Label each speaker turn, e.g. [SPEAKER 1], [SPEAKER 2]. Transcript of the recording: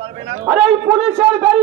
[SPEAKER 1] পারবে না আরে এই পুলিশের গাড়ি